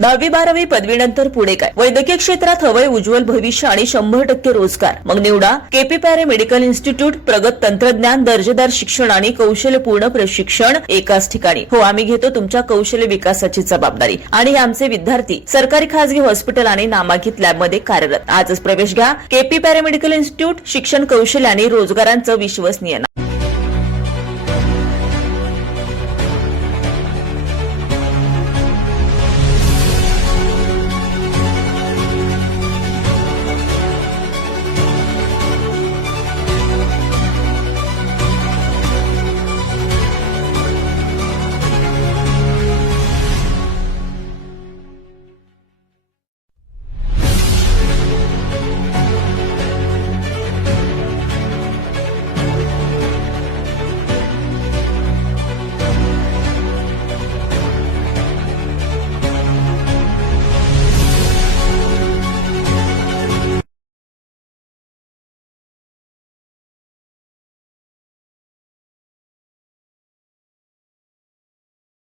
10वी 12वी पदवीनंतर पुढे काय? वैद्यकीय क्षेत्रात हवंय उज्ज्वल भविष्य आणि 100% रोजगार? मग निवडा केपी पॅरामेडिकल इन्स्टिट्यूट. प्रगत तंत्रज्ञान, दर्जेदार शिक्षण आणि कौशल्यपूर्ण प्रशिक्षण एकाच ठिकाणी. हो, आम्ही घेतो तुमच्या कौशल्य विकासाची जबाबदारी आणि आमचे विद्यार्थी सरकारी, खासगी हॉस्पिटल आणि नामांकित लॅबमध्ये कार्यरत. आजच प्रवेश घ्या. KP paramedical institute. शिक्षण, कौशल्य आणि रोजगारांचं विश्वसनीय नाव.